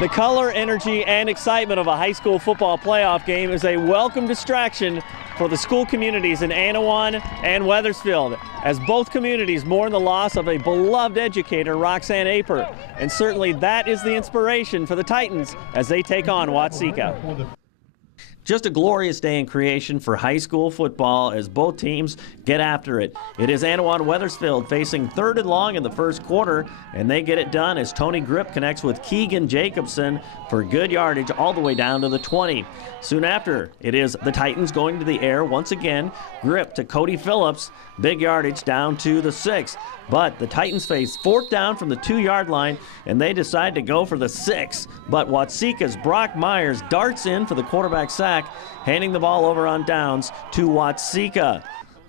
The color, energy, and excitement of a high school football playoff game is a welcome distraction for the school communities in Annawan and Wethersfield, as both communities mourn the loss of a beloved educator, Roxanne Aper. And certainly that is the inspiration for the Titans as they take on Watseka. Just a glorious day in creation for high school football as both teams get after it. It is Annawan-Wethersfield facing third and long in the first quarter, and they get it done as Tony Grip connects with Keegan Jacobson for good yardage all the way down to the 20. Soon after, it is the Titans going to the air once again. Grip to Cody Phillips, big yardage down to the 6. But the Titans face fourth down from the 2-yard line, and they decide to go for the 6. But Watseka's Brock Myers darts in for the quarterback sack, handing the ball over on downs to Watseka.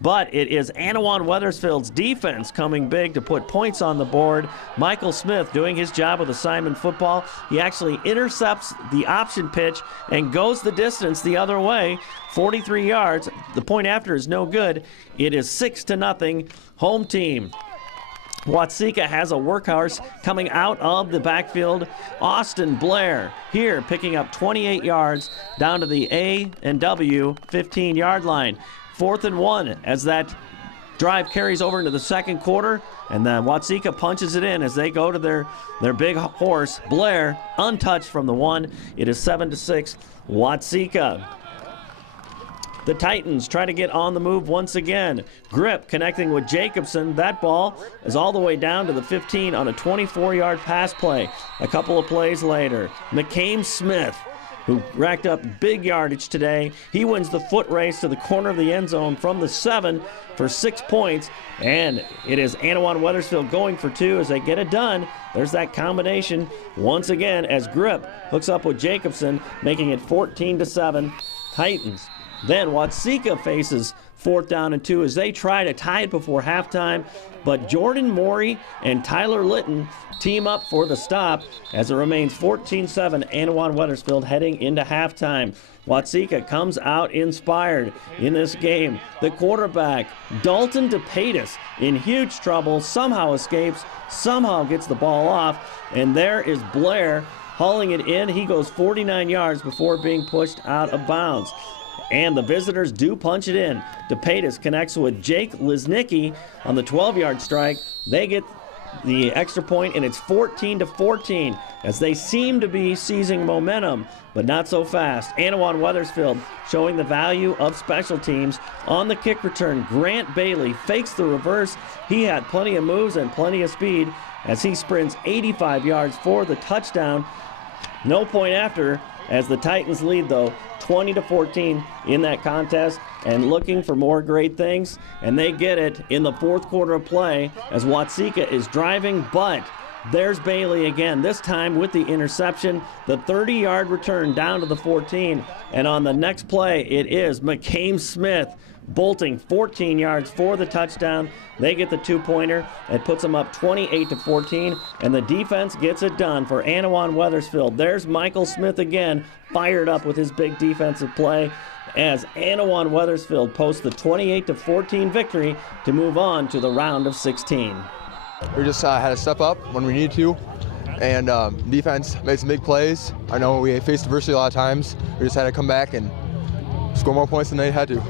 But it is Annawan-Wethersfield's defense coming big to put points on the board. Micam Smith doing his job with assignment football. He actually intercepts the option pitch and goes the distance the other way, 43 yards. The point after is no good. It is 6-0, home team. Watseka has a workhorse coming out of the backfield. Austin Blair here picking up 28 yards down to the A&W 15-yard line. 4th and 1 as that drive carries over into the second quarter, and then Watseka punches it in as they go to their big horse, Blair, untouched from the 1. It is 7-6, Watseka. The Titans try to get on the move once again. Grip connecting with Jacobson. That ball is all the way down to the 15 on a 24-yard pass play. A couple of plays later, Micam Smith, who racked up big yardage today, he wins the foot race to the corner of the end zone from the 7 for 6 points. And it is Annawan-Wethersfield going for 2 as they get it done. There's that combination once again as Grip hooks up with Jacobson, making it 14-7 Titans. Then Watseka faces 4th down and 2 as they try to tie it before halftime, but Jordan Morey and Tyler Litton team up for the stop as it remains 14-7 Annawan-Wethersfield heading into halftime. Watseka comes out inspired in this game. The quarterback, Dalton DePatis, in huge trouble, somehow escapes, somehow gets the ball off, and there is Blair hauling it in. He goes 49 yards before being pushed out of bounds. And the visitors do punch it in. DePatis connects with Jake Liznicki on the 12-yard strike. They get the extra point, and it's 14-14 as they seem to be seizing momentum, but not so fast. Annawan-Wethersfield showing the value of special teams. On the kick return, Grant Baele fakes the reverse. He had plenty of moves and plenty of speed as he sprints 85 yards for the touchdown. No point after, as the Titans lead, though, 20-14 in that contest, and looking for more great things, and they get it in the fourth quarter of play as Watseka is driving, but there's Baele again, this time with the interception, the 30-yard return down to the 14, and on the next play, it is Micam Smith bolting 14 yards for the touchdown. They get the 2-pointer. It puts them up 28-14, and the defense gets it done for Annawan-Wethersfield. There's Micam Smith again, fired up with his big defensive play as Annawan-Wethersfield posts the 28-14 victory to move on to the round of 16. We just had to step up when we needed to, and defense made some big plays. I know we faced adversity a lot of times. We just had to come back and score more points than they had to.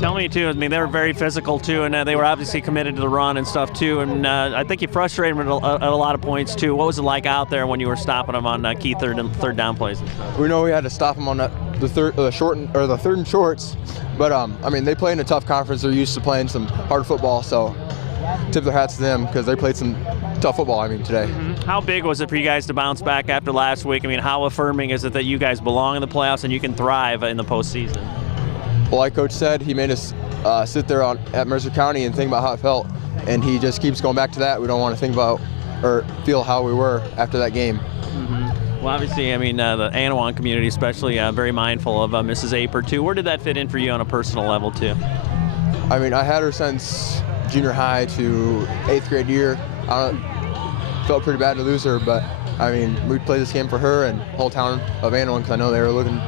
Tell me, too, I mean, they were very physical, too, and they were obviously committed to the run and stuff, too, and I think you frustrated them at a lot of points, too. What was it like out there when you were stopping them on key third down plays? We know we had to stop them on the third and shorts, but, I mean, they play in a tough conference. They're used to playing some hard football, so tip their hats to them because they played some tough football, today. How big was it for you guys to bounce back after last week? I mean, how affirming is it that you guys belong in the playoffs and you can thrive in the postseason? Well, like Coach said, he made us sit there at Mercer County and think about how it felt, and he just keeps going back to that. We don't want to think about or feel how we were after that game. Well, obviously, I mean, the Annawan community especially very mindful of Mrs. Aper, too. Where did that fit in for you on a personal level, too? I mean, I had her since junior high to 8th grade year. Felt pretty bad to lose her, but, I mean, we played this game for her and the whole town of Annawan because I know they were looking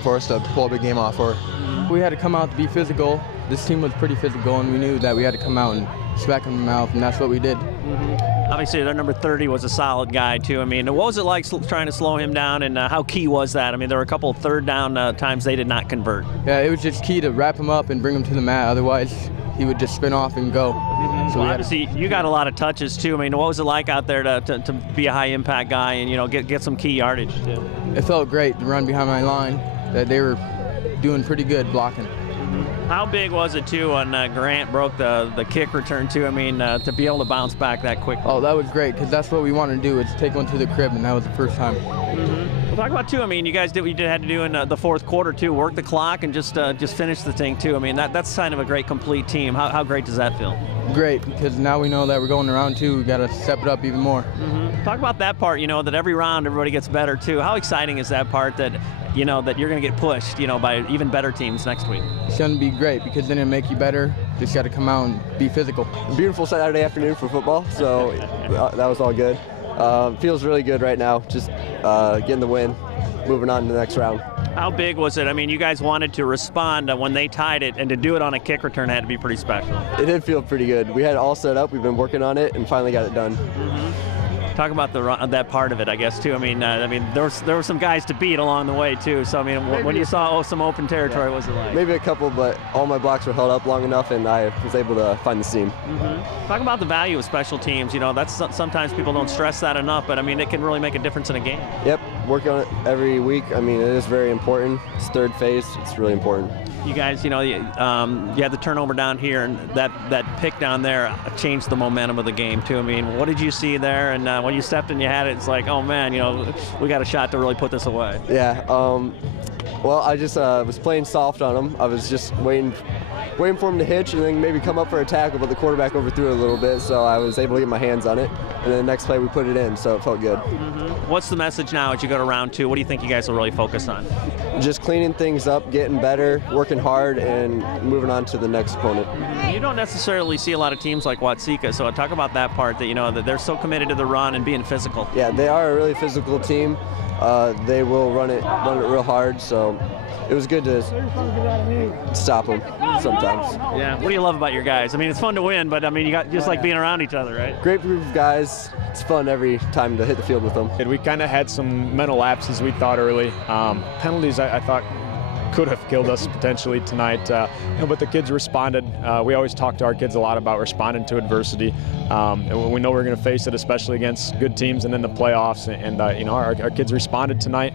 for us to pull a big game off for her. We had to come out to be physical. This team was pretty physical, and we knew that we had to come out and smack them in the mouth, and that's what we did. Obviously, their number 30 was a solid guy, too. I mean, what was it like trying to slow him down, and how key was that? I mean, there were a couple of third down times they did not convert. Yeah, it was just key to wrap him up and bring him to the mat. Otherwise, he would just spin off and go. So well, obviously, you got a lot of touches, too. I mean, what was it like out there to be a high-impact guy and, you know, get some key yardage, too? It felt great to run behind my line. That they were doing pretty good blocking. How big was it, too, when Grant broke the kick return, too? I mean, to be able to bounce back that quick. Oh, that was great, because that's what we wanted to do, is take one to the crib, and that was the first time. Well, talk about, too, I mean, you guys did what you had to do in the fourth quarter, too, work the clock and just finish the thing, too. I mean, that's kind of a great complete team. How great does that feel? Great, because now we know that we're going to round 2. We got to step it up even more. Talk about that part, you know, that every round everybody gets better, too. How exciting is that part that, you know, that you're going to get pushed, you know, by even better teams next week? It's going to be great, because then it'll make you better. Just got to come out and be physical. Beautiful Saturday afternoon for football, so that was all good. Feels really good right now, just getting the win, moving on to the next round. How big was it? I mean, you guys wanted to respond when they tied it, and to do it on a kick return had to be pretty special. It did feel pretty good. We had it all set up. We've been working on it and finally got it done. Talk about that part of it, I guess, too. I mean, there were some guys to beat along the way, too. So, I mean, when you saw some open territory, what was it like? Maybe a couple, but all my blocks were held up long enough, and I was able to find the seam. Talk about the value of special teams. You know, that's sometimes people don't stress that enough, but I mean, it can really make a difference in a game. Yep, work on it every week. I mean, it is very important. It's third phase. It's really important. You guys, you know, you had the turnover down here, and that pick down there changed the momentum of the game, too. I mean, what did you see there? And when you stepped and you had it, it's like, oh, man, you know, we got a shot to really put this away. Yeah, well, I just was playing soft on him. I was just waiting for him to hitch and then maybe come up for a tackle, but the quarterback overthrew it a little bit, so I was able to get my hands on it. And then the next play we put it in, so it felt good. What's the message now as you go to round 2? What do you think you guys will really focus on? Just cleaning things up, getting better, working hard, and moving on to the next opponent. You don't necessarily see a lot of teams like Watseka, so talk about that part, that, you know, that they're so committed to the run and being physical. Yeah, they are a really physical team. They will run it real hard, so it was good to stop them sometimes. Yeah, what do you love about your guys? I mean, it's fun to win, but I mean, you got just like being around each other, right? Great group of guys. It's fun every time to hit the field with them. We kind of had some mental lapses, we thought, early. Penalties, I thought, could have killed us potentially tonight, but the kids responded. We always talk to our kids a lot about responding to adversity. We know we're going to face it, especially against good teams and in the playoffs. And you know, our kids responded tonight.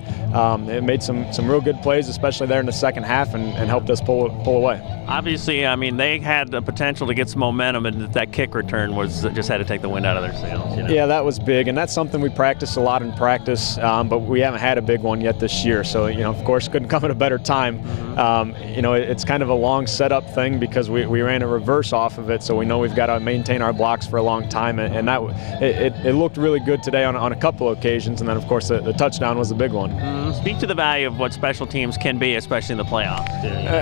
It made some real good plays, especially there in the second half, and helped us pull away. Obviously, I mean, they had the potential to get some momentum, and that kick return just had to take the wind out of their sails. You know? Yeah, that was big, and that's something we practice a lot in practice, but we haven't had a big one yet this year. So, you know, of course, couldn't come at a better time. You know, it's kind of a long setup thing because we ran a reverse off of it, so we know we've got to maintain our blocks for a long time, and that it looked really good today on a couple of occasions, and then of course the touchdown was the big one. Speak to the value of what special teams can be, especially in the playoffs.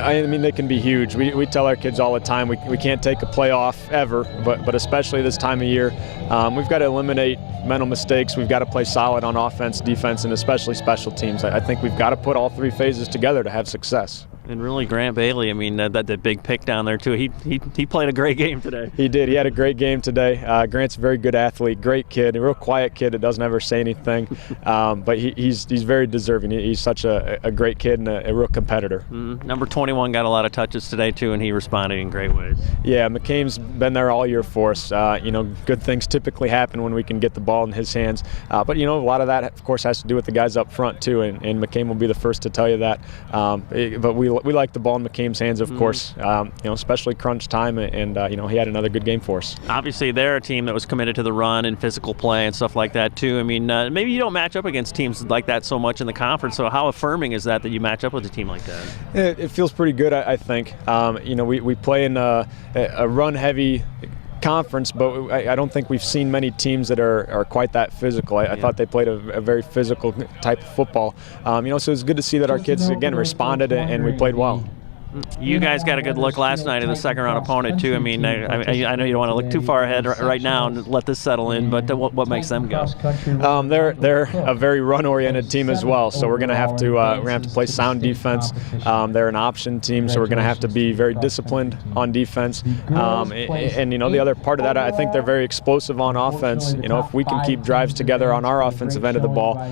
I mean, they can be huge. We tell our kids all the time we can't take a playoff ever, but especially this time of year, we've got to eliminate mental mistakes. We've got to play solid on offense, defense, and especially special teams. I think we've got to put all three phases together to have success. And really, Grant Baele, I mean, that big pick down there, too, he played a great game today. He did. He had a great game today. Grant's a very good athlete, great kid, a real quiet kid that doesn't ever say anything, but he's very deserving. He's such a great kid and a real competitor. Number 21 got a lot of touches today, too, and he responded in great ways. Yeah, Micam's been there all year for us. You know, good things typically happen when we can get the ball in his hands, but, you know, a lot of that, of course, has to do with the guys up front, too, and Micam will be the first to tell you that. But we like the ball in McCame's hands, of course, you know, especially crunch time, and you know, he had another good game for us. Obviously, they're a team that was committed to the run and physical play and stuff like that, too. I mean, maybe you don't match up against teams like that so much in the conference, so how affirming is that you match up with a team like that? It feels pretty good, I think. You know, we play in a run-heavy conference, but I don't think we've seen many teams that are quite that physical. I thought they played a very physical type of football. You know, so it's good to see that our kids, again, responded and we played well. You guys got a good look last night at the second-round opponent, too. I mean, I know you don't want to look too far ahead right now and let this settle in, but what makes them go? They're a very run-oriented team as well, so we're going to have to play sound defense. They're an option team, so we're going to have to be very disciplined on defense. And you know, the other part of that, I think they're very explosive on offense. You know, if we can keep drives together on our offensive end of the ball,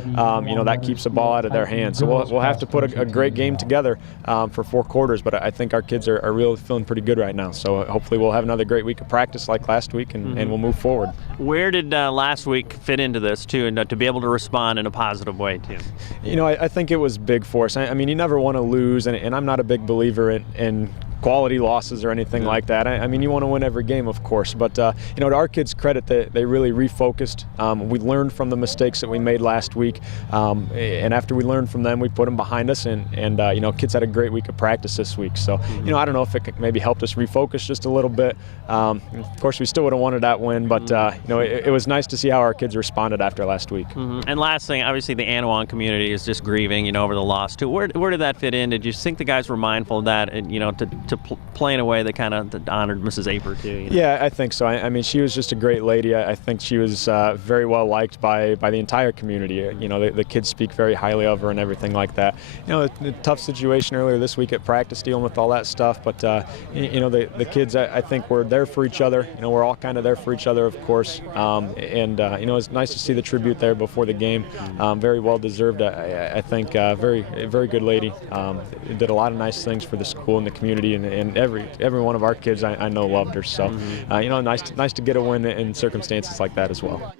you know, that keeps the ball out of their hands. So we'll have to put a great game together for 4 quarters, but I think our kids are really feeling pretty good right now. So hopefully we'll have another great week of practice like last week, and we'll move forward. Where did last week fit into this, too, and to be able to respond in a positive way, too? You know, I think it was big for us. I mean, you never want to lose, and I'm not a big believer in quality losses or anything like that. I mean, you want to win every game, of course, but you know, to our kids' credit, they really refocused. We learned from the mistakes that we made last week, and after we learned from them, we put them behind us, and you know, kids had a great week of practice this week. So, you know, I don't know if it maybe helped us refocus just a little bit. Of course, we still would have wanted that win, but you know, it was nice to see how our kids responded after last week. And last thing, obviously, the Annawan community is just grieving, you know, over the loss too. Where did that fit in? Did you think the guys were mindful of that, and you know, to play in a way that kind of honored Mrs. Aper too? You know? Yeah, I think so. I mean, she was just a great lady. I think she was very well liked by the entire community. You know, the kids speak very highly of her and everything like that. You know, a tough situation earlier this week at practice dealing with all that stuff, but you know, the kids, I think, were there for each other. You know, we're all kind of there for each other, of course. And you know, it's nice to see the tribute there before the game. Very well deserved. I think very good lady. Did a lot of nice things for the school and the community, and every one of our kids I know loved her. So you know, nice to get a win in circumstances like that as well.